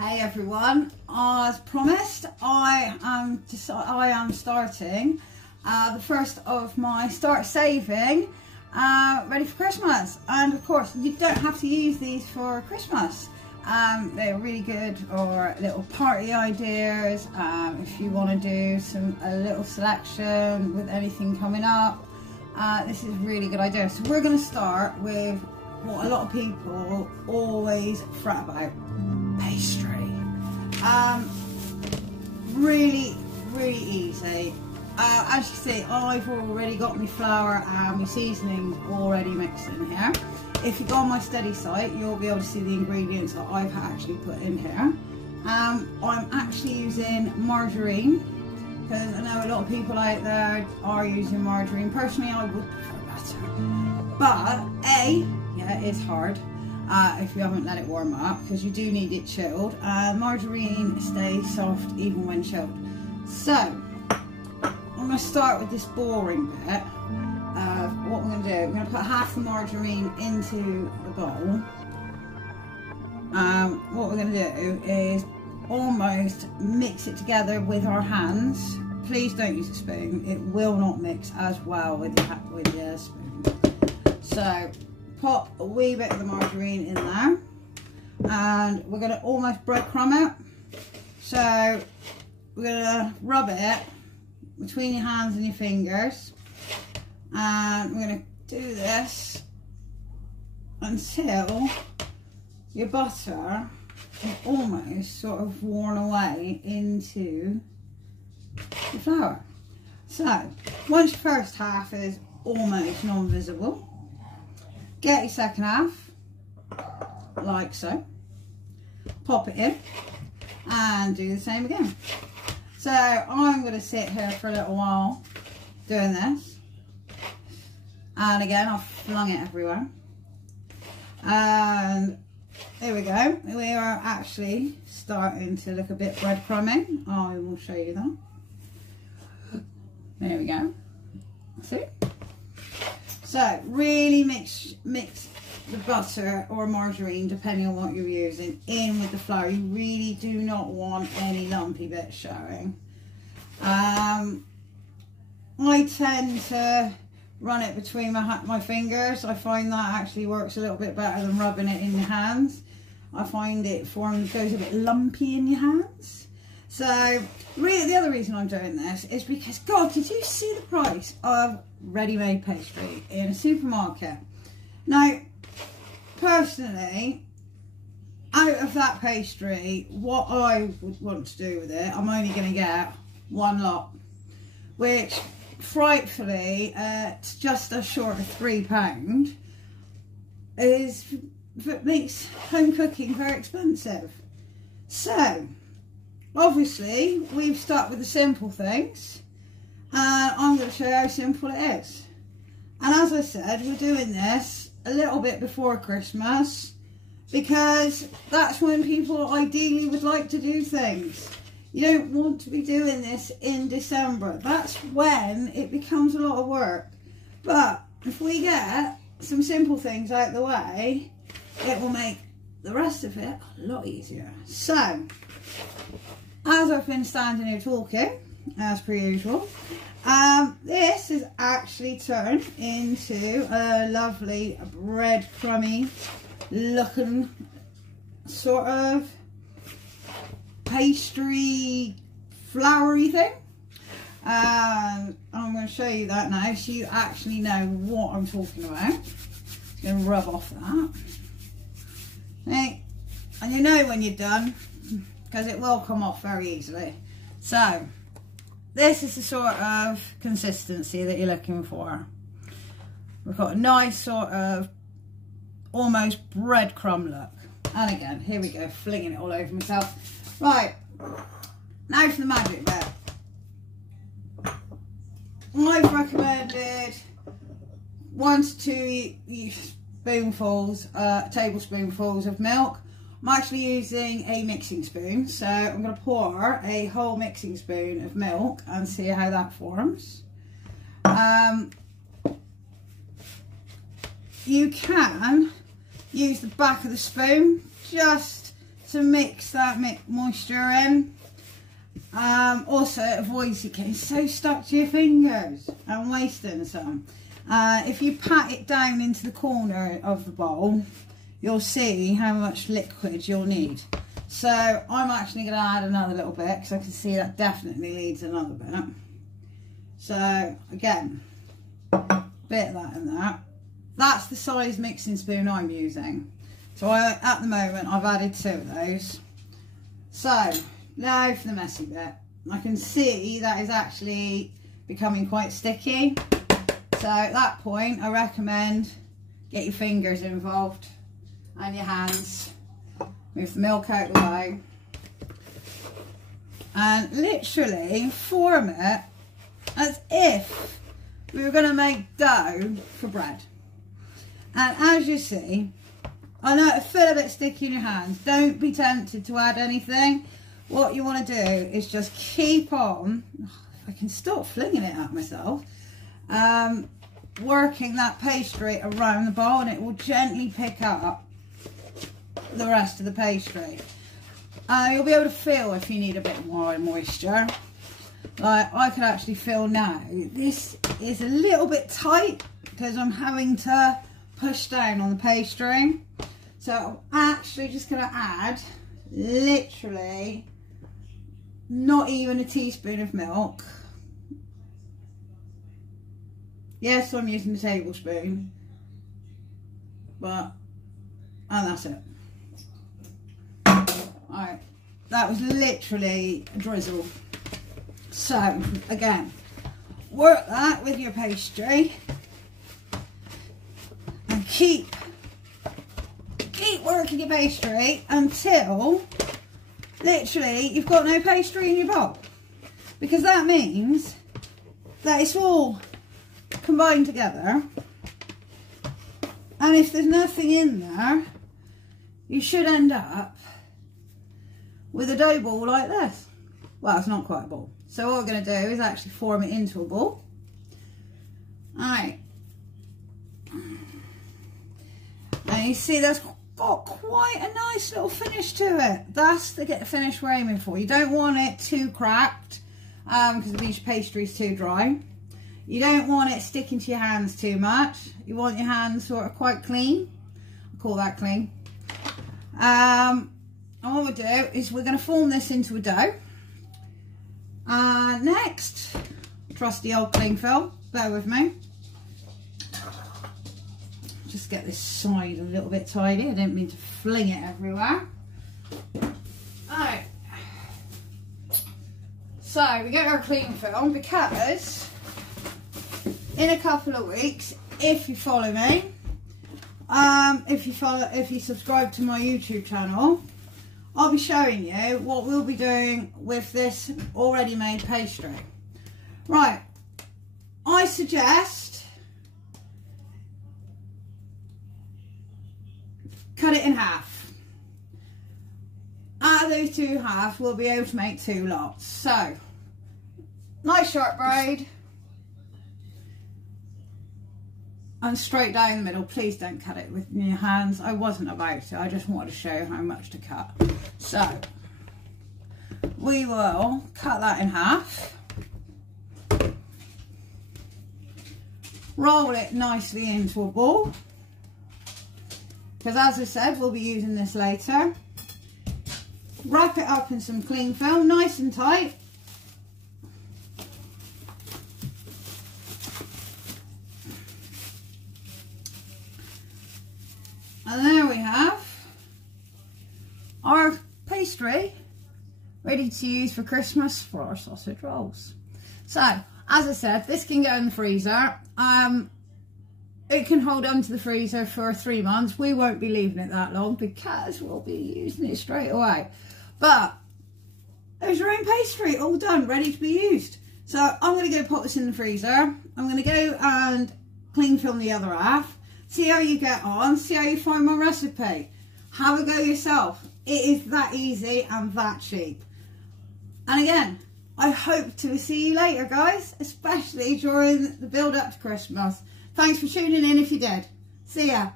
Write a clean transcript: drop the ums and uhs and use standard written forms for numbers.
Hey everyone, as promised, I am starting the first of my start saving ready for Christmas. And of course, you don't have to use these for Christmas. They're really good for little party ideas. If you want to do a little selection with anything coming up, this is a really good idea. So we're going to start with what a lot of people always fret about: pastry. Really easy. As you see, I've already got my flour and my seasonings already mixed in here. If you go on my study site, you'll be able to see the ingredients that I've actually put in here. I'm actually using margarine, because I know a lot of people out there are using margarine. Personally, I would prefer butter. But it's hard if you haven't let it warm up, because you do need it chilled. Margarine stays soft even when chilled. So I'm going to start with this boring bit of what we're going to do. We're going to put half the margarine into the bowl. What we're going to do is almost mix it together with our hands. Please don't use a spoon. It will not mix as well with your spoon. So pop a wee bit of the margarine in there, and we're going to almost breadcrumb it. So we're going to rub it between your hands and your fingers, and we're going to do this until your butter is almost sort of worn away into the flour. So once your first half is almost non-visible, get your second half, like so, pop it in, and do the same again. So I'm going to sit here for a little while doing this, and again I've flung it everywhere, and there we go. We are actually starting to look a bit breadcrumby. I will show you that. There we go. See? So really mix the butter or margarine, depending on what you're using, in with the flour. You really do not want any lumpy bits showing. I tend to run it between my fingers. I find that actually works a little bit better than rubbing it in your hands. I find it goes a bit lumpy in your hands. So really, the other reason I'm doing this is because, God, did you see the price of ready-made pastry in a supermarket? Now, personally, out of that pastry, what I would want to do with it, I'm only going to get one lot, which frightfully, it's just a short of £3, makes home cooking very expensive. So obviously we've stuck with the simple things, and I'm going to show you how simple it is. And as I said, we're doing this a little bit before Christmas, because that's when people ideally would like to do things. You don't want to be doing this in December. That's when it becomes a lot of work. But if we get some simple things out of the way, it will make the rest of it a lot easier. So, as I've been standing here talking, as per usual, this is actually turned into a lovely breadcrumby looking sort of pastry floury thing. I'm going to show you that now, so you actually know what I'm talking about. Just going to rub off that. Okay. And you know when you're done, because it will come off very easily. So this is the sort of consistency that you're looking for. We've got a nice sort of almost breadcrumb look. And again, here we go, flinging it all over myself. Right, now for the magic bit. I've recommended 1 to 2 tablespoonfuls of milk. I'm actually using a mixing spoon, so I'm going to pour a whole mixing spoon of milk and see how that forms. You can use the back of the spoon just to mix that moisture in. Also, it avoids it getting so stuck to your fingers and wasting some. If you pat it down into the corner of the bowl, you'll see how much liquid you'll need. So I'm actually going to add another little bit because I can see that definitely needs another bit. So again, bit of that in there. That's the size mixing spoon I'm using. So at the moment I've added 2 of those. So now for the messy bit. I can see that is actually becoming quite sticky. So at that point I recommend get your fingers involved and your hands. Move the milk out of the way. And literally form it as if we were going to make dough for bread. And as you see, I know it feels a bit sticky in your hands. Don't be tempted to add anything. What you want to do is just keep on, if I can stop flinging it at myself, working that pastry around the bowl, and it will gently pick up the rest of the pastry. You'll be able to feel if you need a bit more moisture. Like I can actually feel now, this is a little bit tight because I'm having to push down on the pastry. So I'm actually just going to add literally not even a teaspoon of milk. Yes, I'm using a tablespoon, and that's it. Alright, that was literally a drizzle. So again, work that with your pastry and keep working your pastry until literally you've got no pastry in your bowl, because that means that it's all combined together, and if there's nothing in there, you should end up with a dough ball like this. Well, it's not quite a ball. So what we're going to do is actually form it into a ball. Alright. And you see that's got quite a nice little finish to it. That's the finish we're aiming for. You don't want it too cracked because it means your pastry is too dry. You don't want it sticking to your hands too much. You want your hands sort of quite clean. I call that clean. And what we'll do is we're going to form this into a dough. Next, trusty old cling film. Bear with me. Just get this side a little bit tidy. I didn't mean to fling it everywhere. Alright. So we get our cling film because in a couple of weeks, if you follow me, if you subscribe to my YouTube channel, I'll be showing you what we'll be doing with this already made pastry. Right, I suggest cut it in half. Out of those 2 halves, we'll be able to make 2 lots. So, nice sharp braid. And straight down the middle. Please don't cut it with your hands. I wasn't about to. I just wanted to show how much to cut. So we will cut that in half. Roll it nicely into a ball. Because as I said, we'll be using this later. Wrap it up in some cling film, nice and tight. And there we have our pastry ready to use for Christmas for our sausage rolls. So, as I said, this can go in the freezer. It can hold on to the freezer for 3 months. We won't be leaving it that long because we'll be using it straight away. But there's your own pastry all done, ready to be used. So I'm going to go pop this in the freezer. I'm going to go and cling film the other half. See how you get on, see how you find my recipe. Have a go yourself. It is that easy and that cheap. And again, I hope to see you later, guys, especially during the build up to Christmas. Thanks for tuning in if you did. See ya.